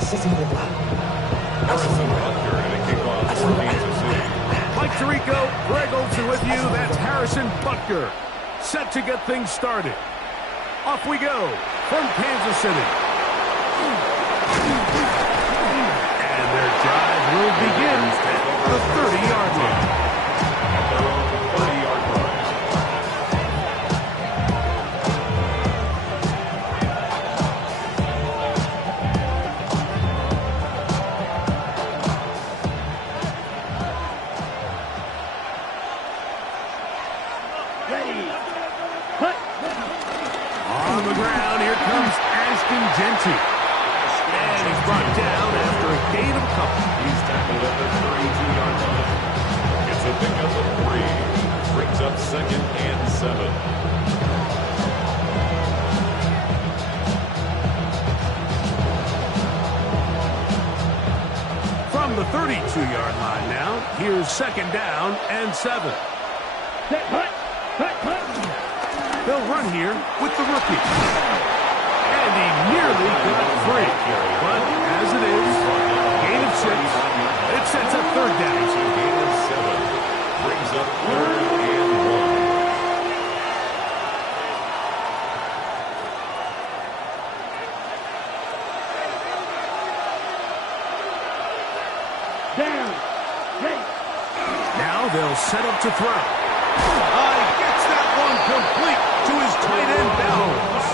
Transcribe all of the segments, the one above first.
Harrison Butker and a kickoff for Kansas City. Mike Tirico, Greg Olson with you. That's Harrison Butker. Set to get things started. Off we go from Kansas City. And their drive will begin at the 30-yard line. At their own 30-yard line. On the ground, here comes Ashton Genty. And he's brought down after a gain of a couple. He's tackled at the 32-yard line. It's a pickup of 3. Brings up 2nd and 7. From the 32-yard line now, here's 2nd down and 7. They'll run here with the rookie. And he nearly got free. But as it is, gain of 6. It sets up 3rd down. It's a gain of 7. Brings up 3rd and 1. Now they'll set up to throw. He gets that one complete to his tight end Bells.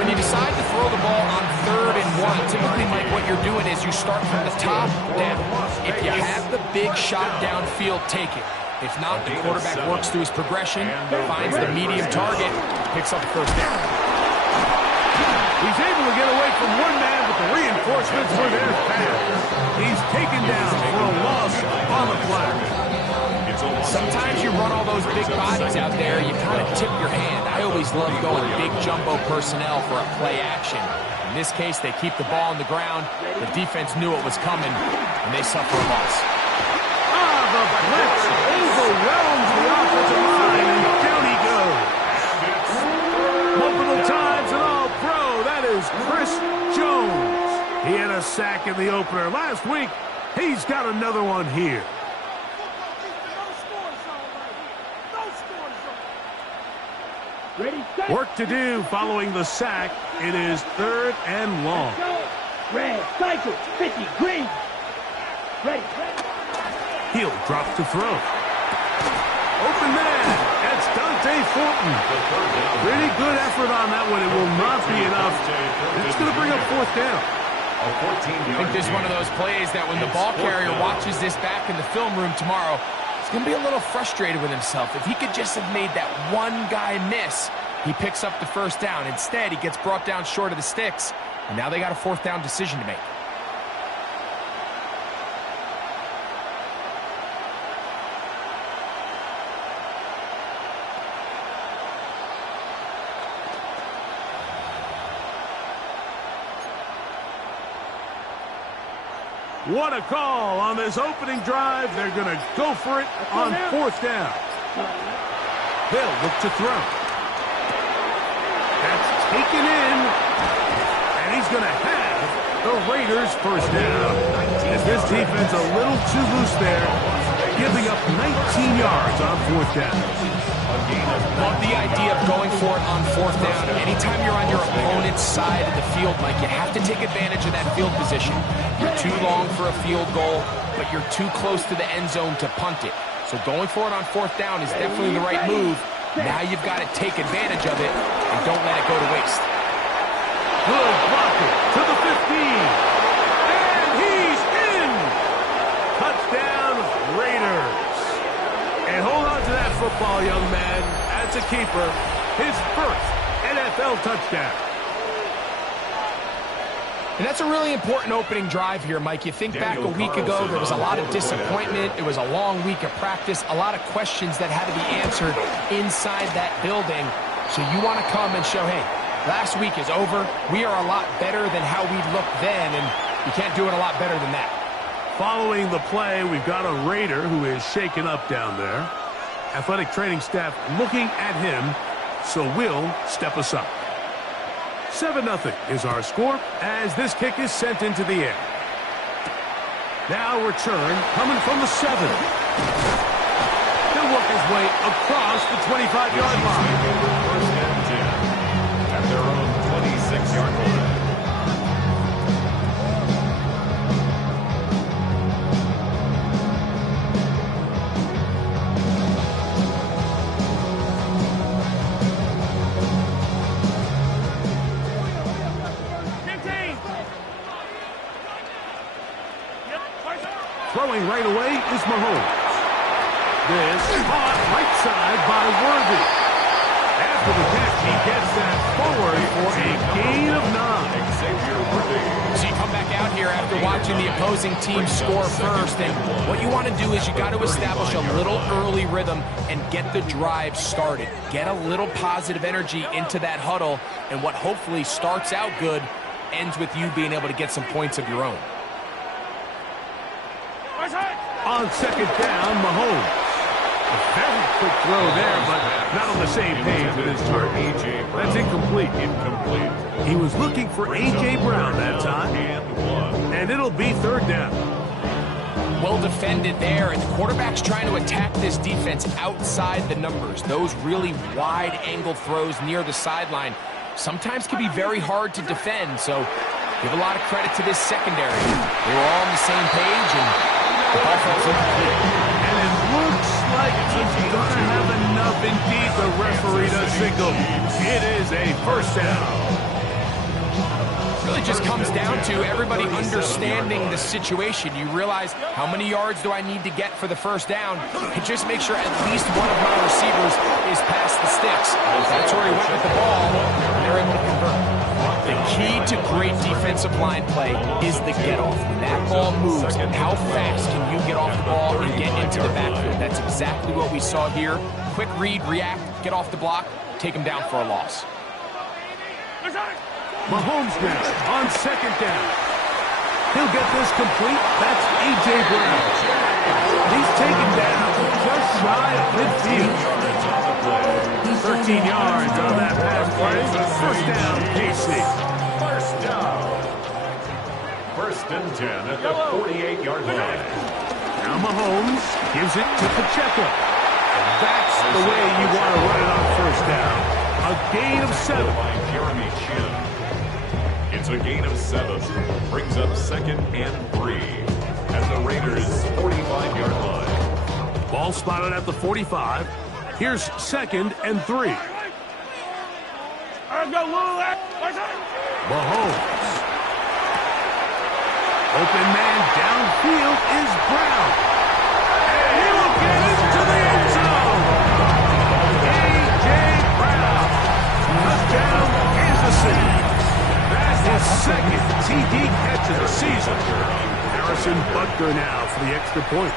When you decide to throw the ball on 3rd and 1, typically, Mike, what you're doing is you start from the top down. If you have the big shot downfield, take it. If not, the quarterback works through his progression, finds the medium target, picks up the 1st down. He's able to get away from one man, but the reinforcements were there fast. He's taken down for a loss on the play. Sometimes you run all those big bodies out there, you kind of tip your hand. I always love going big jumbo personnel for a play action. In this case, they keep the ball on the ground. The defense knew it was coming, and they suffer a loss. The blitz overwhelms the offensive line, and down he goes. Multiple times and all-pro, that is Chris Jones. He had a sack in the opener last week. He's got another one here. Work to do following the sack. It is 3rd and long. Red, cycle, 50, green. Ready. He'll drop to throw. Open man. That's Dante Fulton. Pretty good effort on that one. It will not be enough. It's going to bring up 4th down. I think this is one of those plays that when the ball carrier watches this back in the film room tomorrow, he's going to be a little frustrated with himself. If he could just have made that one guy miss, he picks up the 1st down. Instead, he gets brought down short of the sticks, and now they got a 4th down decision to make. What a call on this opening drive. They're going to go for it on 4th down. They'll look to throw. That's taken in. And he's going to have the Raiders' 1st down. As this defense a little too loose there, giving up 19 yards on 4th down. Love the idea of going for it on 4th down. Anytime you're on your opponent's side of the field, Mike, you have to take advantage of that field position. You're too long for a field goal, but you're too close to the end zone to punt it. So going for it on 4th down is definitely the right move. Now you've got to take advantage of it and don't let it go to waste. Good blocking to the 15. And he's in. Touchdown, Raiders. And hold on to that football, young man. That's a keeper. His 1st NFL touchdown. And that's a really important opening drive here, Mike. You think back a week ago, there was a lot of disappointment. It was a long week of practice, a lot of questions that had to be answered inside that building. So you want to come and show, hey, last week is over. We are a lot better than how we looked then, and you can't do it a lot better than that. Following the play, we've got a Raider who is shaken up down there. Athletic training staff looking at him, so we'll step aside. 7-0 is our score as this kick is sent into the air. Now return coming from the 7. He'll work his way across the 25-yard line. First and 10 at their own 26-yard line. Throwing right away is Mahomes. This caught right side by Worthy. After the catch, he gets that forward for a gain of 9. So you come back out here after watching the opposing team score first, and what you want to do is you got to establish a little early rhythm and get the drive started. Get a little positive energy into that huddle, and what hopefully starts out good ends with you being able to get some points of your own. On second down, Mahomes. A very quick throw there, but not on the same page with his target. That's incomplete. He was looking for A.J. Brown that time, and it'll be third down. Well defended there, and the quarterback's trying to attack this defense outside the numbers. Those really wide angle throws near the sideline sometimes can be very hard to defend, so give a lot of credit to this secondary. They were all on the same page, and the ball falls incomplete. And it looks like he's going to have enough. Indeed, the referee does signal. It is a first down. Really just comes down to everybody understanding the situation. You realize how many yards do I need to get for the first down, and just make sure at least one of my receivers is past the sticks. That's where he went with the ball, and they're able to convert. The key to great defensive line play is the get-off. When that ball moves, how fast can you get off the ball and get into the backfield? That's exactly what we saw here. Quick read, react, get off the block, take him down for a loss. Mahomes now on second down. He'll get this complete. That's A.J. Brown. He's taken down just shy of midfield. 13 yards on that pass play. First down, KC. First and 10 at the 48-yard line. Now Mahomes gives it to Pacheco. And that's the way you want to run it on first down. A gain of 7. It's a gain of 7. Brings up second and 3 at the Raiders' 45-yard line. Ball spotted at the 45. Here's second and 3. Mahomes. Open man downfield is Brown. And he will get into the end zone. A.J. Brown. Touchdown, Kansas City. That's his second TD catch of the season. Harrison Butker now for the extra point.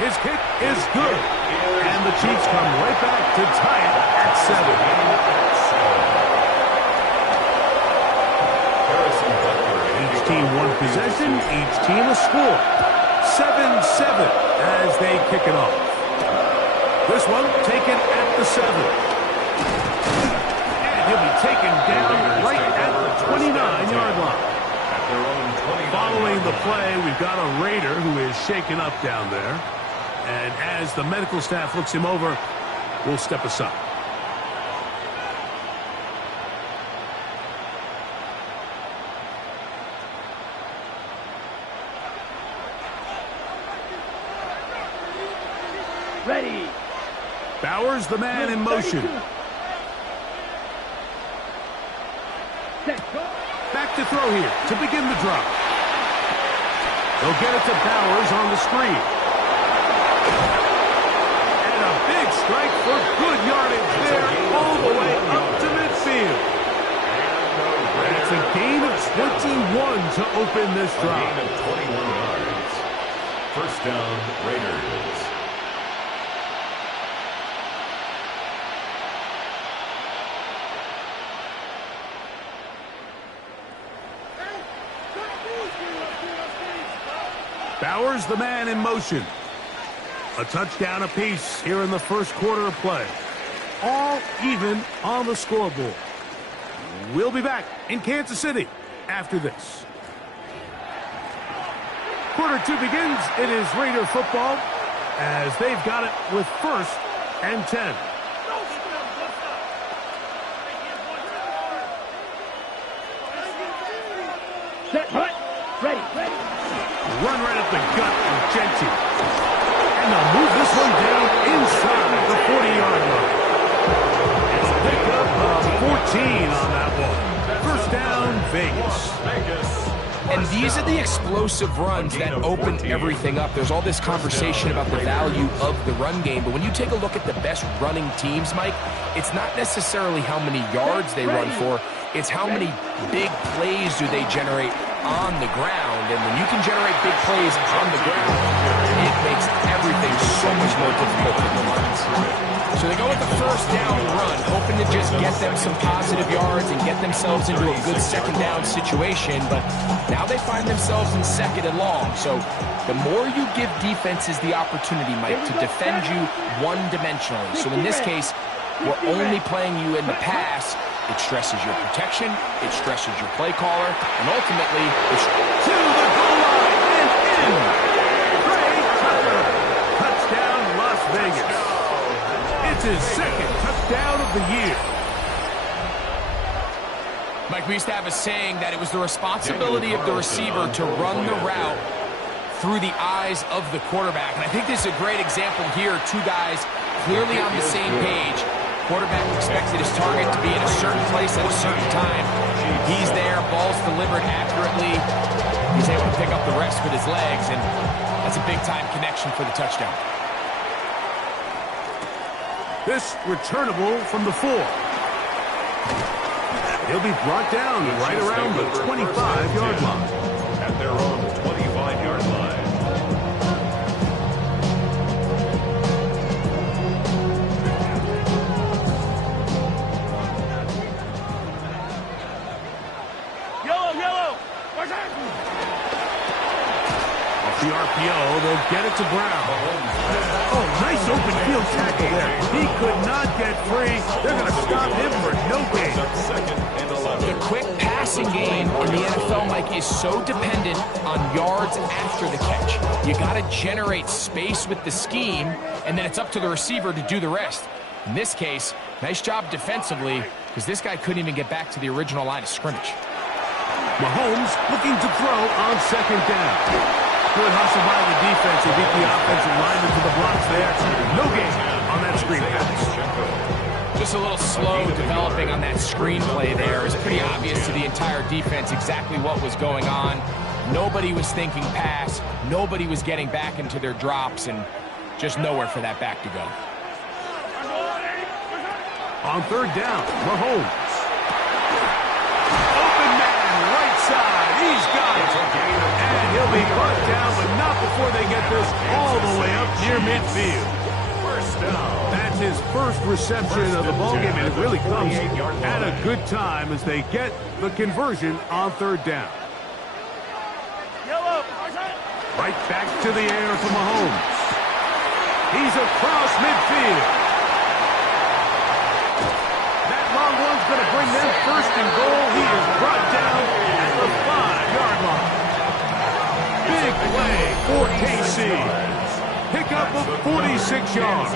His kick is good. And the Chiefs come right back to tie it at 7. Each team one possession, each team a score. 7-7 as they kick it off. This one taken at the 7. And he'll be taken down right at the 29-yard line. Following the play, we've got a Raider who is shaken up down there. And as the medical staff looks him over, we'll step aside. Ready. Bowers, the man in motion. Back to throw here to begin the drop. They'll get it to Bowers on the screen. And a big strike for good yardage there all the way up to midfield. That's a gain of 21 to open this drive. A gain of 21 yards. First down, Raiders. Bowers, the man in motion. A touchdown apiece here in the first quarter of play. all even on the scoreboard. We'll be back in Kansas City after this. Quarter 2 begins. It is Raider football as they've got it with 1st and 10. Set, hut, ready. Run right up the gut with Genty. And they'll move this one down inside the 40-yard line. It's a pickup of 14 on that one. First down, Vegas. And these are the explosive runs that open everything up. There's all this conversation about the value of the run game, but when you take a look at the best running teams, Mike, it's not necessarily how many yards they run for, it's how many big plays do they generate on the ground. And when you can generate big plays on the ground, it makes everything so much more difficult for the Lions. So they go with the first down run, hoping to just get them some positive yards and get themselves into a good second down situation. But now they find themselves in second and long. So the more you give defenses the opportunity, Mike, to defend you one-dimensionally. So in this case, we're only playing you in the pass. It stresses your protection, it stresses your play caller, and ultimately, it's to the goal line and in. Trey Tucker. Touchdown, Las Vegas. It's his second touchdown of the year. Mike, we used to have a saying that it was the responsibility of the receiver to run the route through the eyes of the quarterback. And I think this is a great example here. Two guys clearly on the same page. Quarterback expected his target to be in a certain place at a certain time. He's there, ball's delivered accurately. He's able to pick up the rest with his legs, and that's a big-time connection for the touchdown. This returnable from the 4. He'll be brought down right around the 25-yard line. At their own 25-yard line. The RPO, they'll get it to Brown. Oh, nice open field tackle there. He could not get free. They're going to stop him for no gain. The quick passing game in the NFL, Mike, is so dependent on yards after the catch. You got to generate space with the scheme, and then it's up to the receiver to do the rest. In this case, nice job defensively, because this guy couldn't even get back to the original line of scrimmage. Mahomes looking to throw on second down. Good hustle by the defense to beat the offensive lineman to the blocks there. No gain on that screen pass. Just a little slow developing on that screenplay there. It's pretty obvious to the entire defense exactly what was going on. Nobody was thinking pass. Nobody was getting back into their drops, and just nowhere for that back to go. On third down, Mahomes. Open man, right side. He's got it. And he'll be brought down, but not before they get this all the way up near midfield. First down. That's his first reception of the ballgame, and it really comes at a good time as they get the conversion on third down. Right back to the air for Mahomes. He's across midfield. That long one's going to bring them first and goal. He is brought down at the 5-yard line. Big play for KC. Pickup of 46 yards.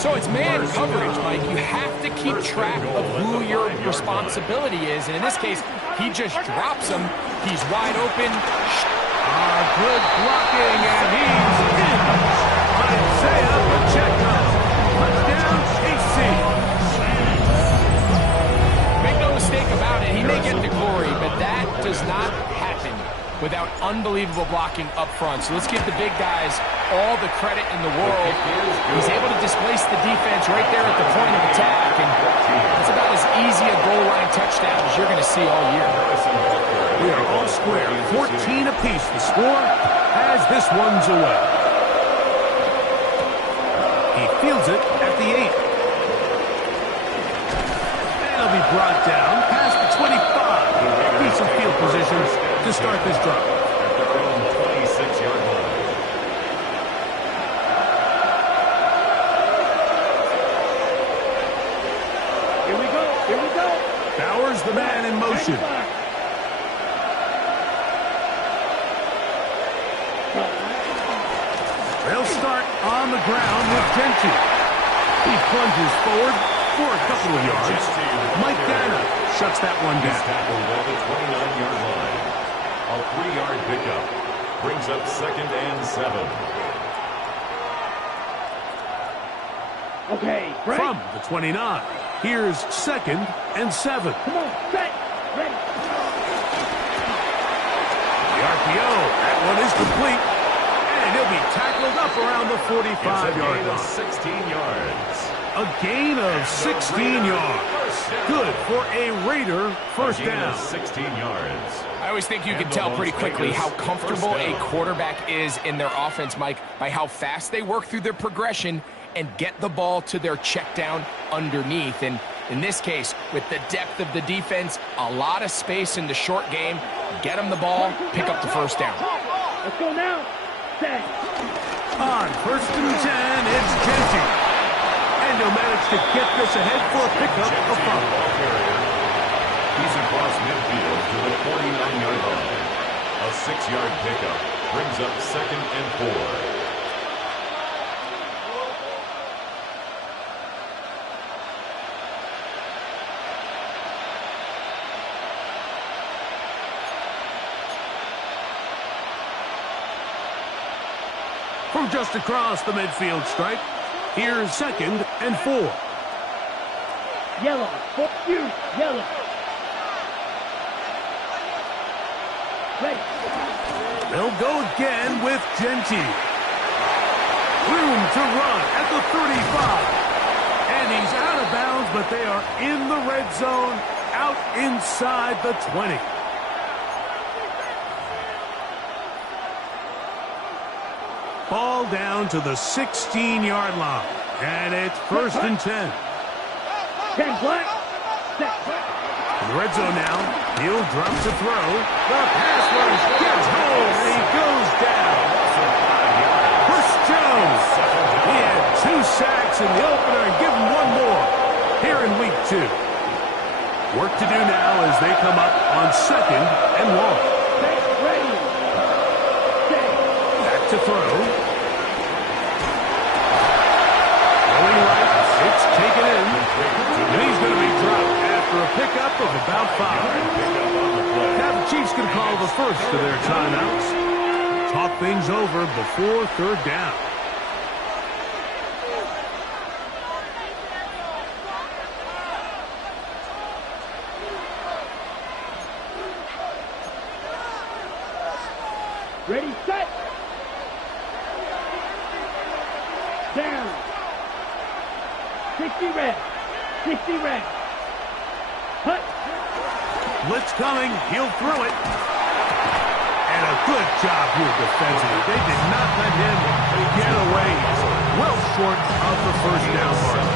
So it's man coverage, Mike. You have to keep track of who your responsibility is. And in this case, he just drops him. He's wide open. Good blocking, and he's in. Isaiah Pacheco. Touchdown, KC. Make no mistake about it, he may get the glory, but that does not happen without unbelievable blocking up front. So let's give the big guys all the credit in the world. He's able to displace the defense right there at the point of attack, and it's about as easy a goal line touchdown as you're going to see all year. We are all square, 14 apiece the score as this one's away. He fields it at the 8. And he'll be brought down past the 25. Decent field positions to start this drive. At their own 26-yard line. man in motion. They'll start on the ground with Genty. He plunges forward for a couple of yards. Mike Dana shuts that one down. He's tackled at the 29-yard line. A 3-yard pickup brings up 2nd and 7. Okay, break. From the 29, here's 2nd and 7. Come on, set, ready. The RPO, that one is complete. And he'll be tackled up around the 45-yard line. 16 yards. A gain of 16 yards. Good for a Raider first down. 16 yards. I always think you can tell pretty quickly how comfortable a quarterback is in their offense, Mike, by how fast they work through their progression and get the ball to their check down underneath. And in this case, with the depth of the defense, a lot of space in the short game, get them the ball, pick up the first down. Let's go now. Set. On 1st and 10, it's Genty. And he'll manage to get this ahead for a pickup of 5. He's across midfield to the 49-yard line. A 6-yard pickup brings up 2nd and 4. From just across the midfield stripe, here's 2nd and 4. Yellow. For you. Yellow. Ready. They'll go again with Genty. Room to run at the 35. And he's out of bounds, but they are in the red zone, out inside the 20. Ball down to the 16-yard line. And it's 1st and 10. 10 black. Set. In the red zone now, he'll drop to throw. The pass rush gets home, and he goes down. Chris Jones. He had 2 sacks in the opener and give him 1 more here in week 2. Work to do now as they come up on 2nd and 1. Ready. Set. Back to throw. Going right, it's taken in. And he's going to be dropped after a pickup of about 5. Now the Chiefs can call the first of their timeouts. Talk things over before 3rd down. Ready, set. Down. 60 red. 60 red. Hut. Blitz coming. He'll throw it. And a good job here defensively. They did not let him get away. Well short of the first down mark.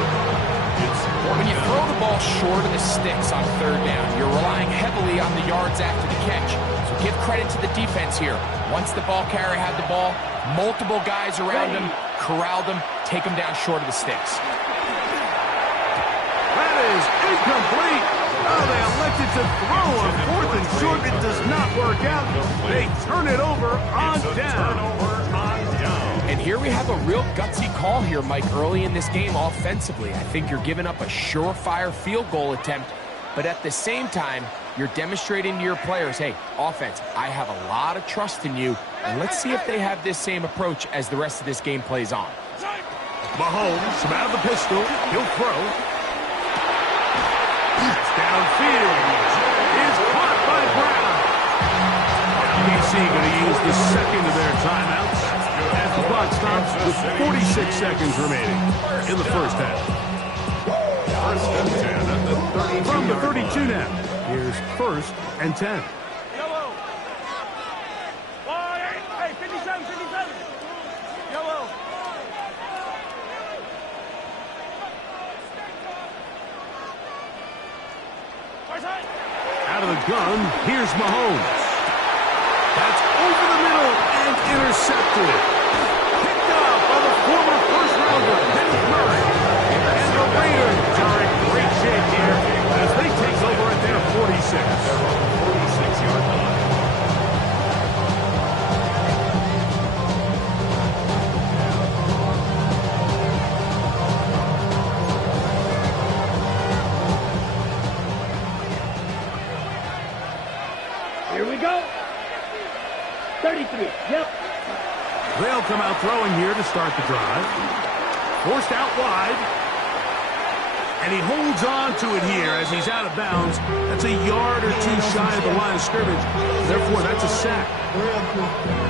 When you throw the ball short of the sticks on 3rd down, you're relying heavily on the yards after the catch. So give credit to the defense here. Once the ball carrier had the ball, multiple guys around him, corralled him, take him down short of the sticks. That is incomplete. Oh, they elected to throw on 4th and short. It does not work out. They turn it over on down. And here we have a real gutsy call here, Mike, early in this game offensively. I think you're giving up a surefire field goal attempt, but at the same time, you're demonstrating to your players, hey, offense, I have a lot of trust in you, and let's see if they have this same approach as the rest of this game plays on. Mahomes from out of the pistol. He'll throw. It's downfield. Is caught by Brown. DC going to use the 2nd of their timeouts as the clock stops with 46 seconds remaining in the first half. From the 32 now, here's 1st and 10. Yellow. Hey, 57, 57. Yellow. Out of the gun, here's Mahomes. That's over the middle and intercepted. Picked up by the former first-rounder, Dennis Murray. And the Raiders are in great shape here as they take over at their 46. go. 33. Yep. They'll come out throwing here to start the drive. Forced out wide. And he holds on to it here as he's out of bounds. That's a yard or two shy of the line of scrimmage. Therefore, that's a sack.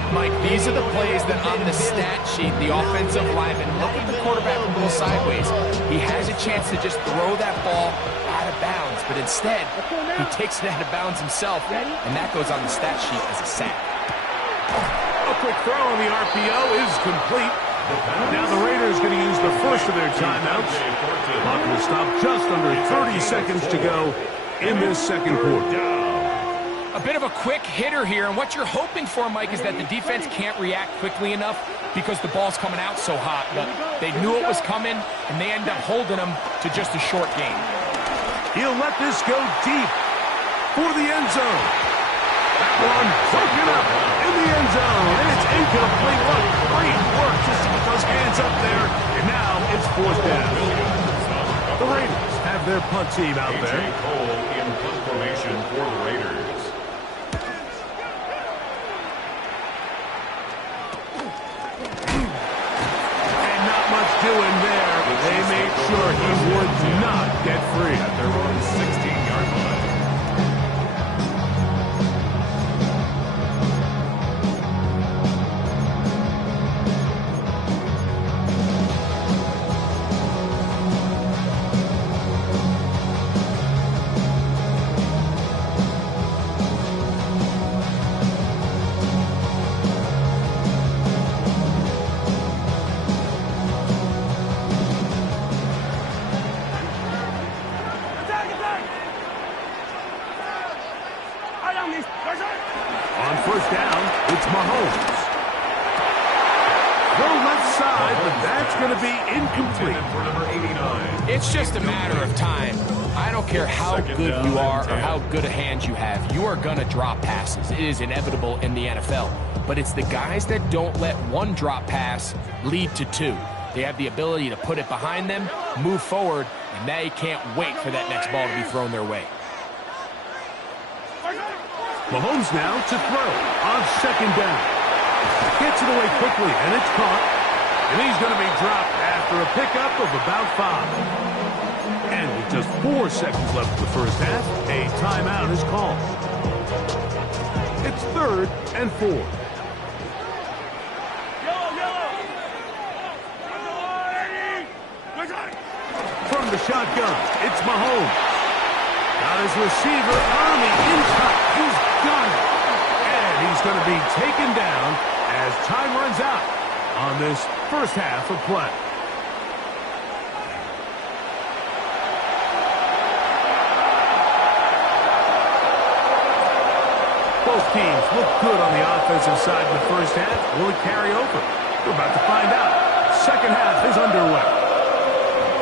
Mike, these are the plays that on the stat sheet, the offensive lineman, look at the quarterback pull sideways. He has a chance to just throw that ball out of bounds, but instead, he takes it out of bounds himself, and that goes on the stat sheet as a sack. A quick throw on the RPO is complete. Now the Raiders going to use the first of their timeouts. Clock will stop just under 30 seconds to go in this second quarter. A bit of a quick hitter here, and what you're hoping for, Mike, is that the defense can't react quickly enough because the ball's coming out so hot. But they knew it was coming, and they end up holding them to just a short game. He'll let this go deep for the end zone. That one broken up in the end zone, and it's incomplete. What great work to keep those hands up there, and now it's fourth down. The Raiders have their punt team out there. A.J. Cole in punt formation for the Raiders. And not much doing there. They made sure he would not get free. At their own 16-yard line. On first down, it's Mahomes. The left side, but that's going to be incomplete. For number 89. It's just a matter of time. I don't care how good you are or how good a hand you have. You are going to drop passes. It is inevitable in the NFL. But it's the guys that don't let one drop pass lead to two. They have the ability to put it behind them, move forward, and they can't wait for that next ball to be thrown their way. Mahomes now to throw on second down. Gets it away quickly, and it's caught. And he's going to be dropped after a pickup of about 5. And with just 4 seconds left in the first half, a timeout is called. It's 3rd and 4. From the shotgun, it's Mahomes. Got his receiver on the inside. He's got it. And he's going to be taken down as time runs out on this first half of play. Both teams look good on the offensive side in the first half. Will it carry over? We're about to find out. Second half is underway.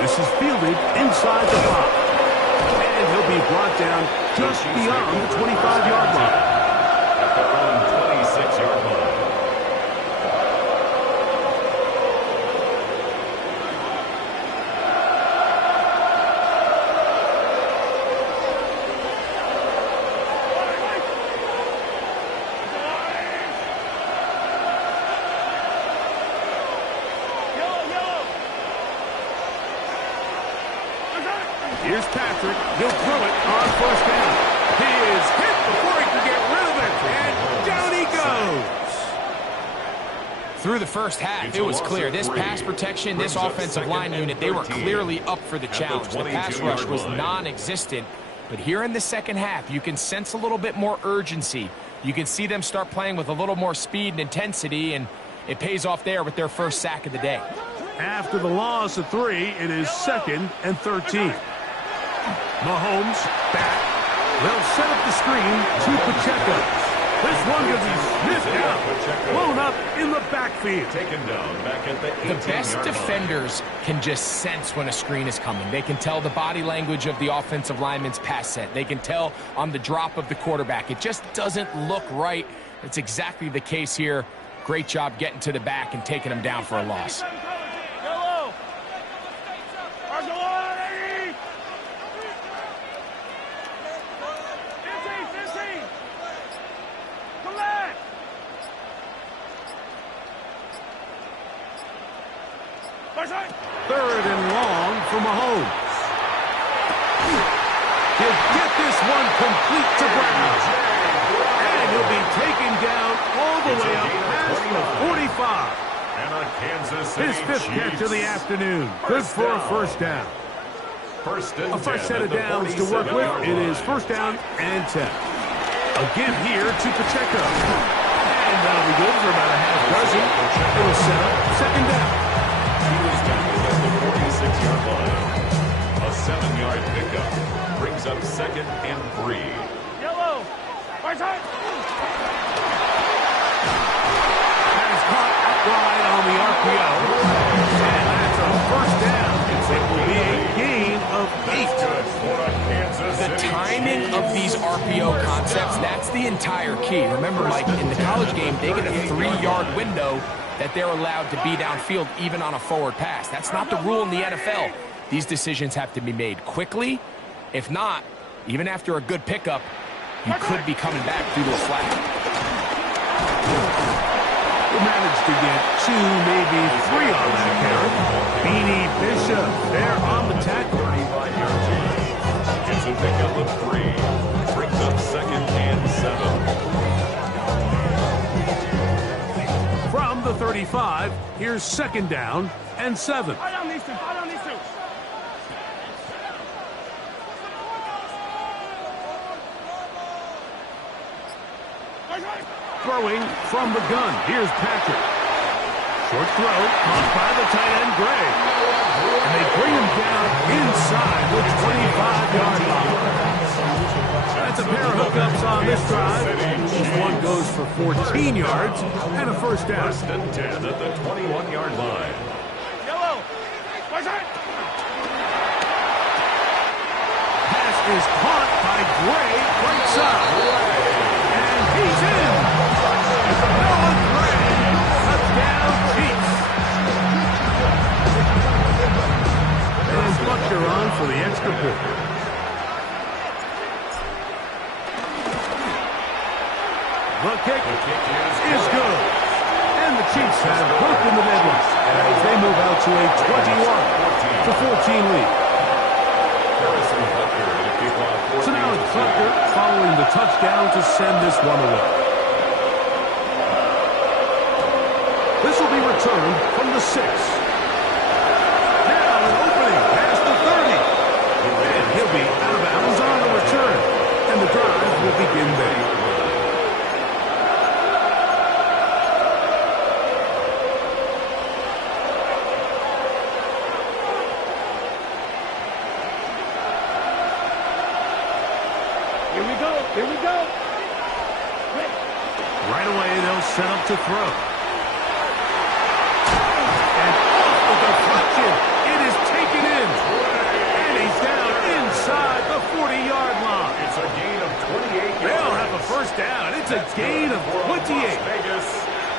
This is fielded inside the 5. And he'll be brought down just beyond the 25-yard line. At their own 26-yard line. Here's Patrick. He'll throw it on first down. He is hit before he can get rid of it. And down he goes. Through the first half, it was clear. This pass protection, this offensive line unit, they were clearly up for the challenge. The pass rush was non-existent. But here in the second half, you can sense a little bit more urgency. You can see them start playing with a little more speed and intensity, and it pays off there with their first sack of the day. After the loss of 3, it is 2nd and 13. Mahomes back. They'll set up the screen to Pacheco. This one going to be sniffed out, blown up in the backfield. Taken down back at the 18-yard line. The best defenders can just sense when a screen is coming. They can tell the body language of the offensive lineman's pass set. They can tell on the drop of the quarterback. It just doesn't look right. It's exactly the case here. Great job getting to the back and taking them down for a loss. Third and long for Mahomes. He'll get this one complete to Brown. And he'll be taken down all the way up past the 45. And a Kansas City His fifth catch of the afternoon. Good for a first down. A fresh set of downs to work with. It is first down and 10. A give here to Pacheco. And that'll be good for about a half dozen. It'll set up second down. He was tackled at the 46-yard line. A 7-yard pickup brings up second and 3. Yellow. Right side. Has caught outright on the RPO. And that's a first down. It will be a gain of 8. The timing of these RPO concepts, that's the entire key. Remember, Mike, in the college game, they get a 3-yard window that they're allowed to be downfield even on a forward pass. That's not the rule in the NFL. These decisions have to be made quickly. If not, even after a good pickup, you could be coming back due to a flag. He managed to get 2, maybe 3 on that carry. Beanie Bishop there on the tackle. It's a pickup of 3. Brings up second and 7. From the 35, here's second down and 7. I don't need to. I don't need to. Throwing from the gun. Here's Patrick. Short throw, caught by the tight end, Gray. And they bring him down inside the 25-yard line. That's a pair of hookups on this drive. This one goes for 14 yards and a first down. First and 10 at the 21-yard line. Yellow. Right side. Pass is caught by Gray, right side. And he's in. Noah Gray, touchdown Chiefs. And Buckner on for the extra point. The kick is good. And the Chiefs have broken the deadlock as they move out to a 21-14 lead. So now it's Buckner following the touchdown to send this one away. This will be returned from the 6. Now an opening past the 30. And he'll be out of bounds on the return. And the drive will begin there. Here we go. Here we go. Right away, they'll set up to throw. And off the deflection, it is taken in. And he's down inside the 40-yard line. It's a gain of 28 yards. They'll have a first down. It's a gain of 28.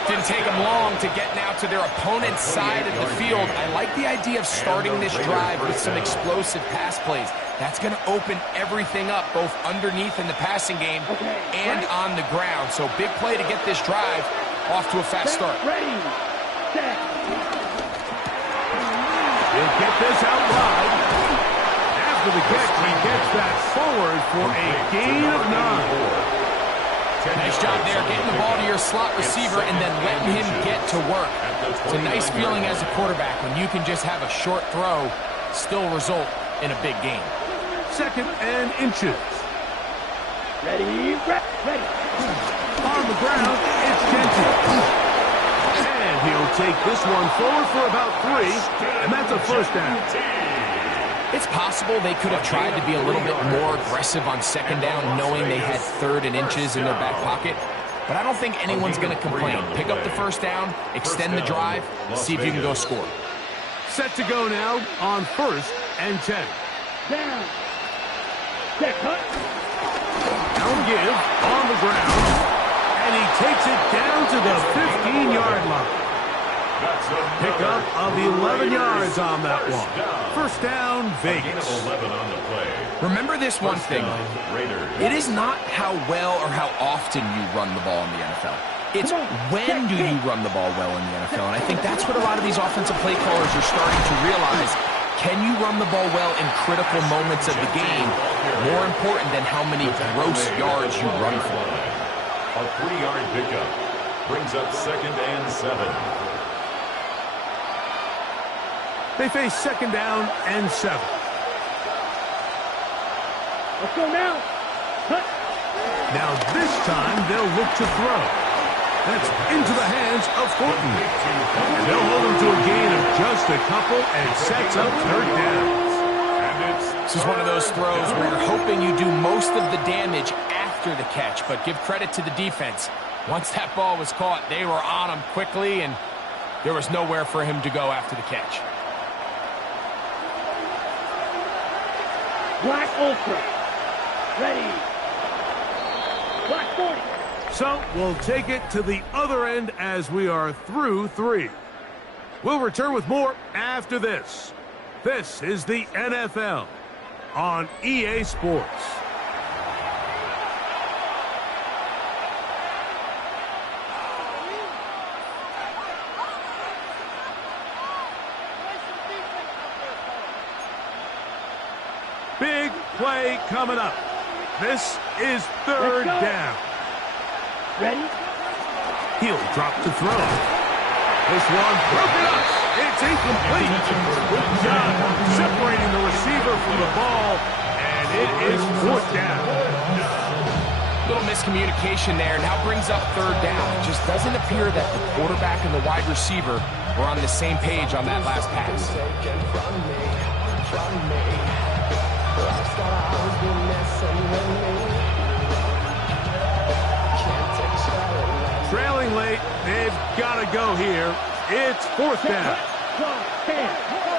Didn't take them long to get now to their opponent's side of the field. I like the idea of starting this drive with some explosive pass plays. That's going to open everything up, both underneath in the passing game and on the ground. So big play to get this drive off to a fast start. Ready. Set. He'll get this out wide. After the catch, he gets that forward for a gain of 9. Nice job there, getting the ball to your slot receiver and then letting him get to work. It's a nice feeling as a quarterback when you can just have a short throw still result in a big game. Second and inches. Ready. Ready. On the ground, it's Genty. And he'll take this one forward for about 3, and that's a first down. It's possible they could have tried to be a little bit more aggressive on second down, knowing they had third and inches in their back pocket. But I don't think anyone's going to complain. Pick up the first down, extend the drive, see if you can go score. Set to go now on first and 10. Down. Set. Cut. Down give on the ground. And he takes it down to the 15-yard line. Pickup of 11 yards on that one. First down, Vegas. Remember this one thing. It is not how well or how often you run the ball in the NFL. It's when do you run the ball well in the NFL? And I think that's what a lot of these offensive play callers are starting to realize. Can you run the ball well in critical moments of the game? More important than how many gross yards you run for. A 3-yard pickup brings up 2nd and 7. They face 2nd down and 7. Let's go now. Cut. Now this time they'll look to throw. That's into the hands of Thornton. And they'll hold him to a gain of just a couple and sets up 3rd down. This is one of those throws where you're hoping you do most of the damage after the catch, but give credit to the defense. Once that ball was caught, they were on him quickly, and there was nowhere for him to go after the catch. Black Ultra. Ready. Black 40. So we'll take it to the other end as we are through 3. We'll return with more after this. This is the NFL on EA Sports. Big play coming up. This is 3rd down. Ready? He'll drop to throw. This one broken up. It's incomplete. Good job separating the receiver from the ball, and it is 4th down. Little miscommunication there. Now brings up 3rd down. It just doesn't appear that the quarterback and the wide receiver were on the same page on that last pass. Trailing late, they've got to go here. It's 4th down. 10,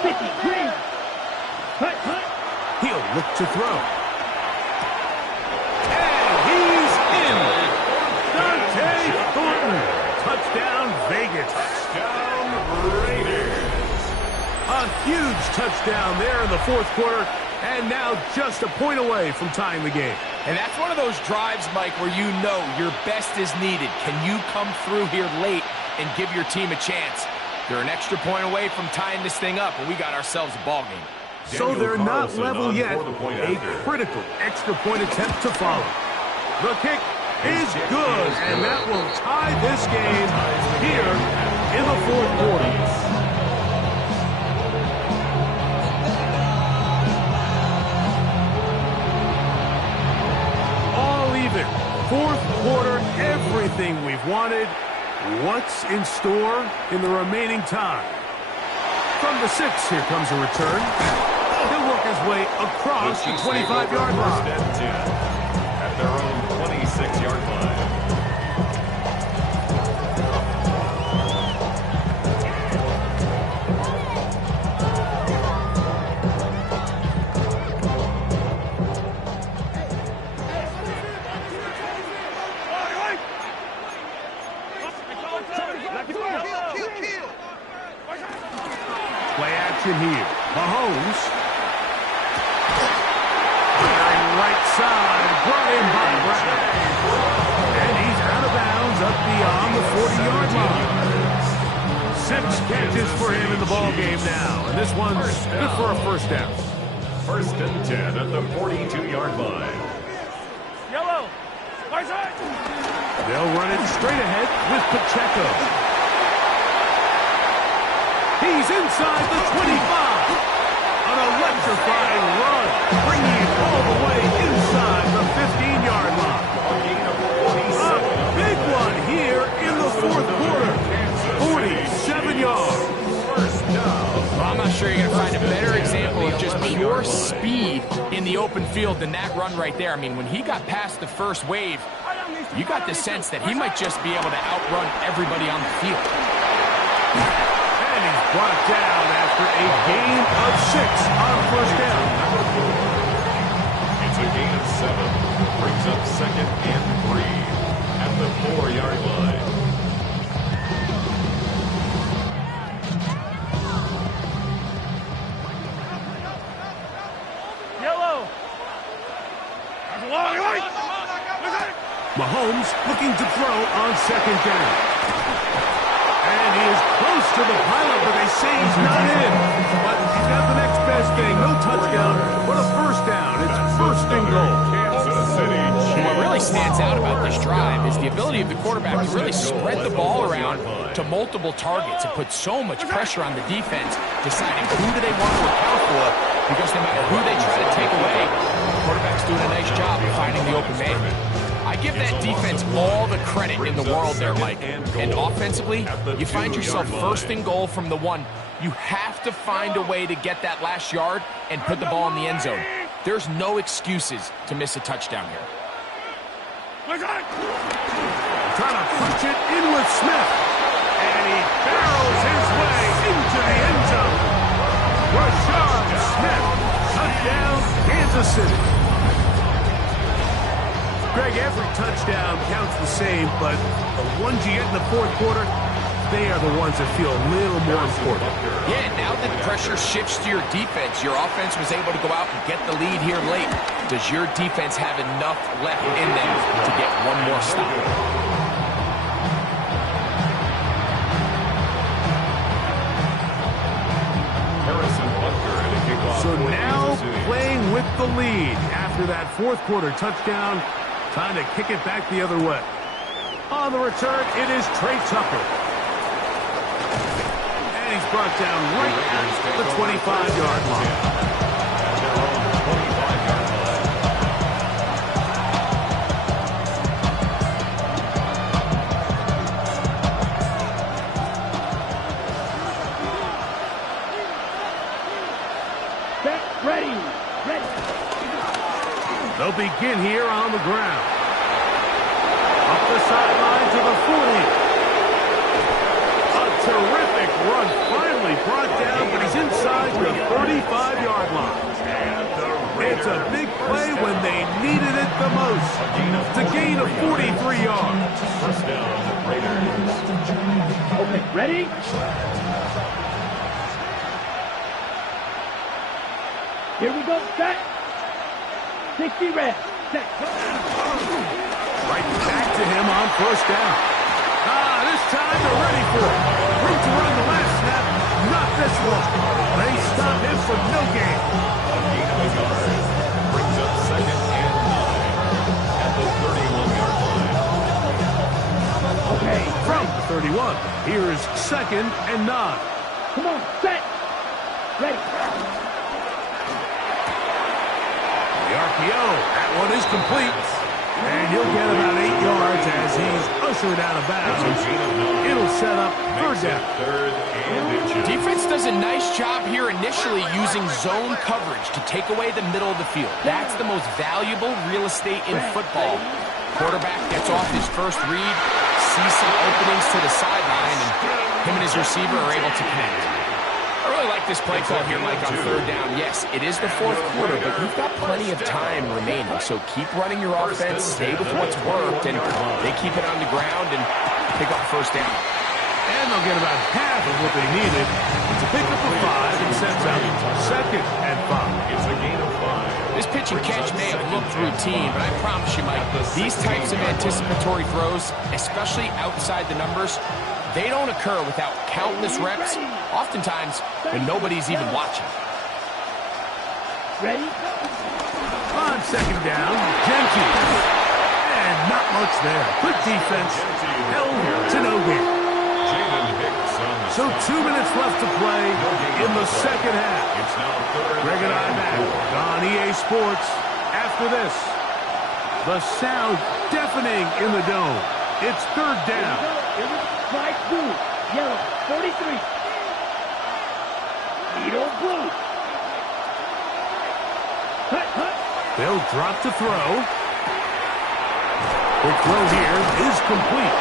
50, green. Cut. He'll look to throw. And he's in. Dante Thornton. Touchdown, Vegas. Touchdown, Raiders. A huge touchdown there in the 4th quarter, and now just a point away from tying the game. And that's one of those drives, Mike, where you know your best is needed. Can you come through here late and give your team a chance? They're an extra point away from tying this thing up, and we got ourselves a ball game. So they're not level yet. A critical extra point attempt to follow. The kick is good, and that will tie this game here in the 4th quarter. All even. 4th quarter, everything we've wanted. What's in store in the remaining time? From the 6, here comes a return. He'll work his way across the 25-yard line. 1st and 10 at their own 26-yard line. Play action here. Mahomes. Firing right side. Brought in by Brown. And he's out of bounds up beyond the 40-yard line. 6 catches for him in the ball game now. And this one's good for a 1st down. 1st and 10 at the 42-yard line. Yellow. Right side. They'll run it straight ahead with Pacheco. He's inside the 25. An electrifying run, bringing it all the way inside the 15-yard line. A big one here in the 4th quarter. 47 yards. Well, I'm not sure you're going to find a better example of just pure speed in the open field than that run right there. I mean, when he got past the first wave, you got the sense that he might just be able to outrun everybody on the field. And he's brought down after a gain of 6 on 1st down. It's a gain of 7. Brings up 2nd and 3 at the 4-yard line. Yellow. That's a long right. Mahomes looking to throw on second down. And he is close to the pylon, but they say he's not in. But he's got the next best thing. No touchdown, but a first down. It's first and goal. Kansas City Chiefs. What really stands out about this drive is the ability of the quarterback to really spread the ball around to multiple targets and put so much pressure on the defense, deciding who do they want to account for, because no matter who they try to take away, the quarterback's doing a nice job of finding the open man. I give that defense all the credit in the world there, Mike. And offensively, you find yourself first and goal from the 1. You have to find a way to get that last yard and put the ball in the end zone. There's no excuses to miss a touchdown here. Trying to punch it in with Smith. And he barrels his way into the end zone. Rashard Smith, touchdown, Kansas City. Greg, every touchdown counts the same, but the ones you get in the fourth quarter, they are the ones that feel a little more important. Yeah, now that pressure shifts to your defense, your offense was able to go out and get the lead here late. Does your defense have enough left in them to get one more stop? So now playing with the lead after that fourth quarter touchdown, time to kick it back the other way. On the return, it is Trey Tucker. And he's brought down right at the 25-yard line. They'll begin here on the ground. Up the sideline to the 40. A terrific run, finally brought down, but he's inside the 35-yard line. It's a big play when they needed it the most. To gain of 43 yards. First down, Raiders. Okay, ready? Here we go, set. 60 reps. Set. Right back to him on first down. This time they're ready for it. Room to run the last snap. Not this one. They stop him for no gain. A gain of a yard. Brings up second and 9 at the 31-yard line. Okay, from the 31. Here's second and 9. Come on, set. Ready. The RPO, that one is complete. And he'll get about 8 yards as he's ushered out of bounds. It'll set up third down. Third and inches. Defense does a nice job here initially using zone coverage to take away the middle of the field. That's the most valuable real estate in football. Quarterback gets off his first read, sees some openings to the sideline, and him and his receiver are able to connect. I really like this play call here, Mike, on third down. Yes, it is the fourth quarter, but you've got plenty of time remaining. So keep running your offense, stay with what's worked, and they keep it on the ground and pick up first down. And they'll get about half of what they needed to pick up a 5 and sets up second and 5. It's a gain of 5. This pitch and catch may have looked routine, but I promise you, Mike, these types of anticipatory throws, especially outside the numbers, they don't occur without countless reps, oftentimes when nobody's even watching. Ready? On second down, Jenkins. And not much there. Good defense. Held to no gain. So 2 minutes left to play in the second half. It's now third. Greg and I back on EA Sports. After this, the sound deafening in the dome. It's third down. Flag blue, yellow, 43. Needle blue. Cut, cut. They'll drop to throw. The throw here is complete.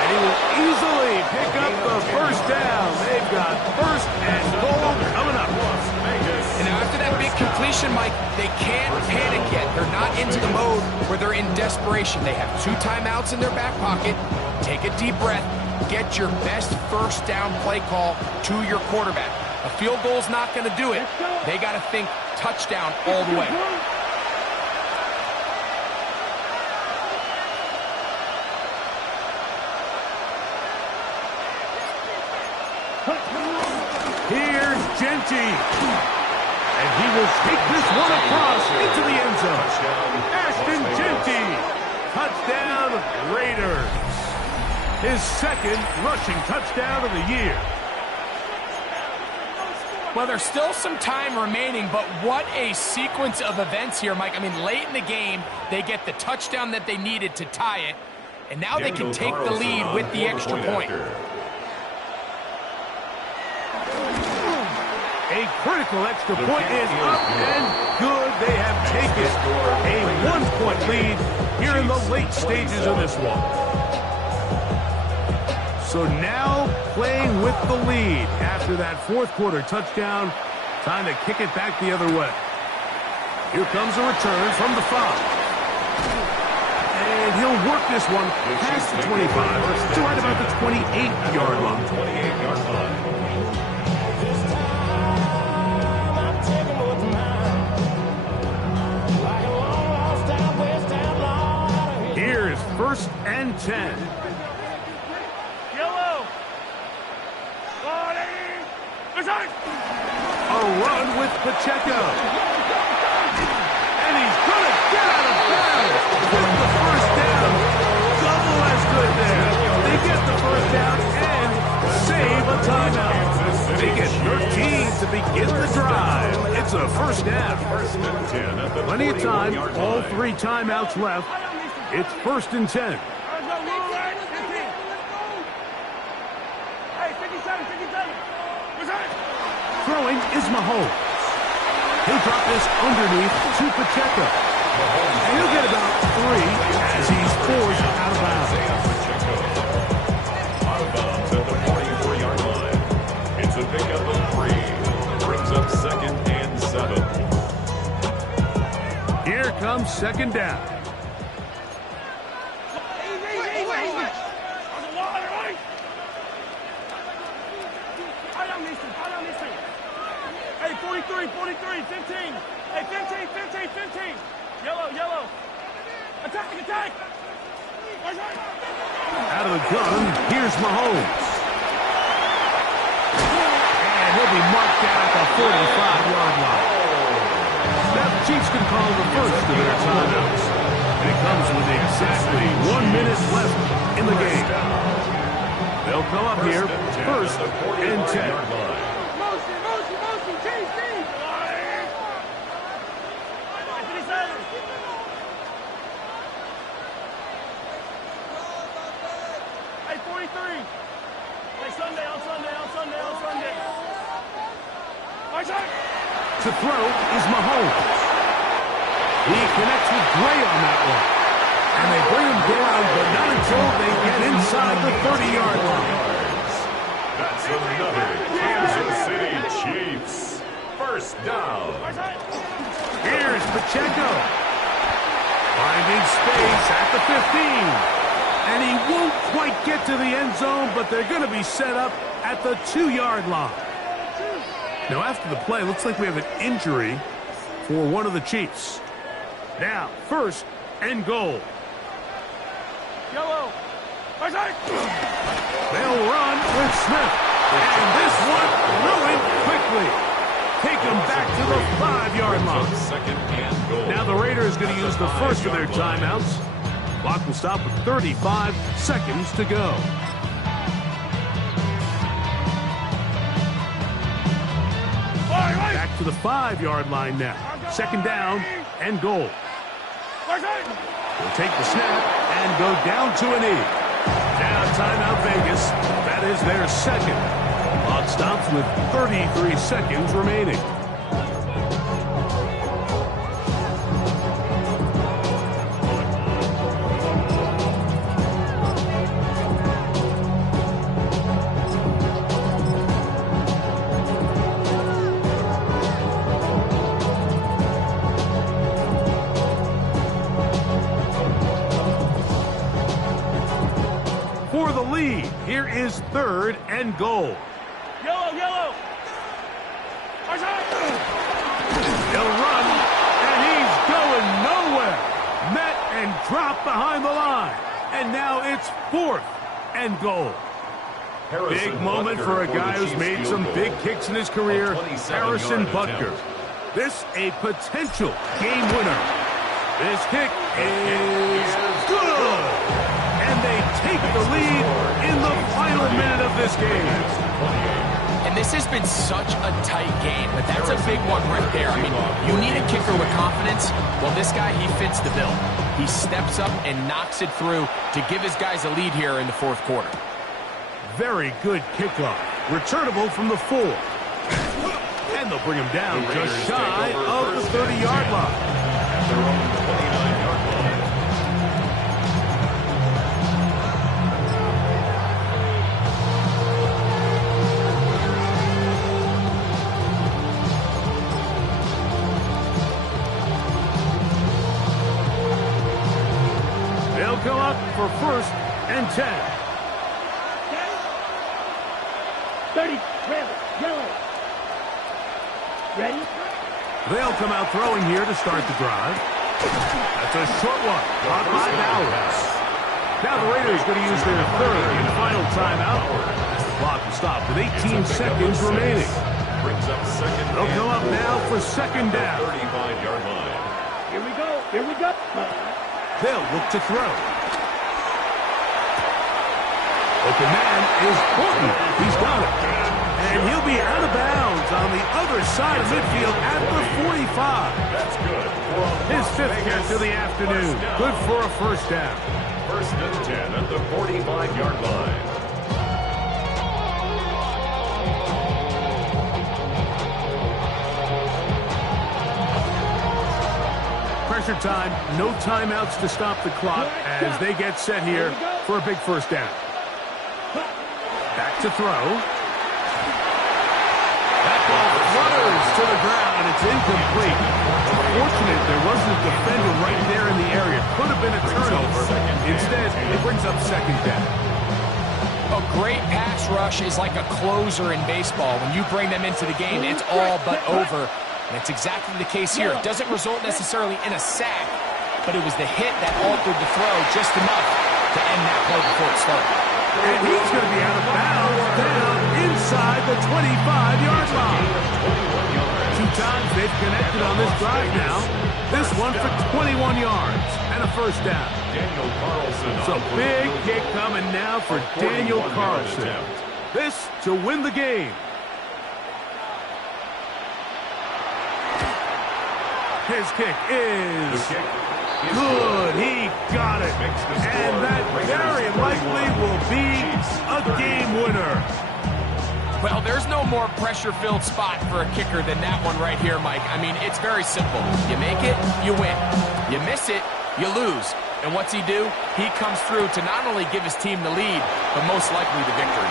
And he will easily pick up the first down. They've got first and goal coming up. And now after that big completion, Mike, they can't panic yet. They're not into the mode where they're in desperation. They have 2 timeouts in their back pocket. Take a deep breath. Get your best first down play call to your quarterback. A field goal's not going to do it. They got to think touchdown all the way. Genti. And he will take this one across into the end zone. Genti. Touchdown, Raiders. His second rushing touchdown of the year. Well, there's still some time remaining, but what a sequence of events here, Mike. I mean, late in the game, they get the touchdown that they needed to tie it, and now they can take the lead with the extra point. A critical extra point is up and good. They have taken a one-point lead here in the late stages of this one. So now playing with the lead after that fourth quarter touchdown. Time to kick it back the other way. Here comes a return from the 5. And he'll work this one past the 25 to right about the 28-yard line. 28-yard line. Here's 1st and 10. A run with Pacheco. And he's going to get out of bounds with the first down. Double as good there. They get the first down and save a timeout. They get 13 to begin the drive. It's a first down. Plenty of time. All 3 timeouts left. It's 1st and 10. Throwing is Mahomes. He'll drop this underneath to Pacheco. And he'll get about 3 as he's forced out of bounds. Out of bounds at the 44-yard line. It's a pickup of 3. Brings up 2nd and 7. Here comes 2nd down. Hey, 43, 15. Hey, 15. Yellow. Attack. Out of the gun, here's Mahomes. And he'll be marked down at the 45-yard line. Now the Chiefs can call the first of their timeouts. And it comes with exactly 1 minute left in the game. They'll come up here 1st and 10. To throw is Mahomes. He connects with Gray on that one. And they bring him down, but not until they get inside the 30-yard line. That's another Kansas City Chiefs. First down. Here's Pacheco. Finding space at the 15. And he won't quite get to the end zone, but they're going to be set up at the 2-yard line. Now, after the play, looks like we have an injury for one of the Chiefs. Now, 1st and goal. Yellow. They'll run with Smith. And this one ruined quickly. Take them back to the 5-yard line. 2nd and goal. Now the Raiders going to use the first of their timeouts. Clock will stop with 35 seconds to go. Back to the 5-yard line now. 2nd down and goal. They'll take the snap and go down to a knee. Now timeout Vegas. That is their 2nd. Clock stops with 33 seconds remaining. For the lead, here is 3rd and goal. Yellow. He'll run, and he's going nowhere. Met and dropped behind the line. And now it's 4th and goal. Big moment for a guy who's made some big kicks in his career, Harrison Butker. This a potential game winner. This kick is good. And they take the lead in the final minute of this game. And this has been such a tight game, but that's a big one right there. I mean, you need a kicker with confidence. Well, this guy, he fits the bill. He steps up and knocks it through to give his guys a lead here in the fourth quarter. Very good kickoff. Returnable from the 4. And they'll bring him down just shy of the 30-yard line. At their own 29-yard line. They'll come up for 1st and 10. 30, red, yellow. Ready? They'll come out throwing here to start the drive. That's a short one. Caught by Bowers. Now the Raiders going to use their 3rd and final timeout. The clock will stop with 18 seconds remaining. Brings up second. They'll come up now for 2nd down. 35-yard line. Here we go. Here we go. They'll look to throw. Open man is Horton. He's got it. And he'll be out of bounds on the other side of midfield at the 45. That's good. His 5th catch of the afternoon. Good for a 1st down. 1st and 10 at the 45-yard line. Pressure time. No timeouts to stop the clock as they get set here for a big 1st down. Back to throw. That ball flutters to the ground. It's incomplete. Fortunate there wasn't a defender right there in the area. Could have been a turnover. Instead, it brings up 2nd down. A great pass rush is like a closer in baseball. When you bring them into the game, it's all but over. And that's exactly the case here. It doesn't result necessarily in a sack, but it was the hit that altered the throw just enough to end that play before it started. And he's going to be out of bounds down inside the 25-yard line. 2 times they've connected on this drive now. This one for 21 yards and a 1st down. Daniel Carlson. So big kick coming now for Daniel Carlson. This to win the game. His kick is good. He got it. And that very likely will be a game winner. Well, there's no more pressure-filled spot for a kicker than that one right here, Mike. I mean, it's very simple. You make it, you win. You miss it, you lose. And what's he do? He comes through to not only give his team the lead, but most likely the victory.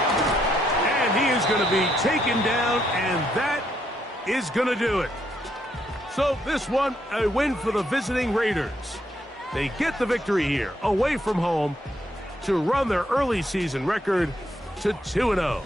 And he is going to be taken down, and that is going to do it. So this one, a win for the visiting Raiders. They get the victory here, away from home, to run their early season record to 2-0.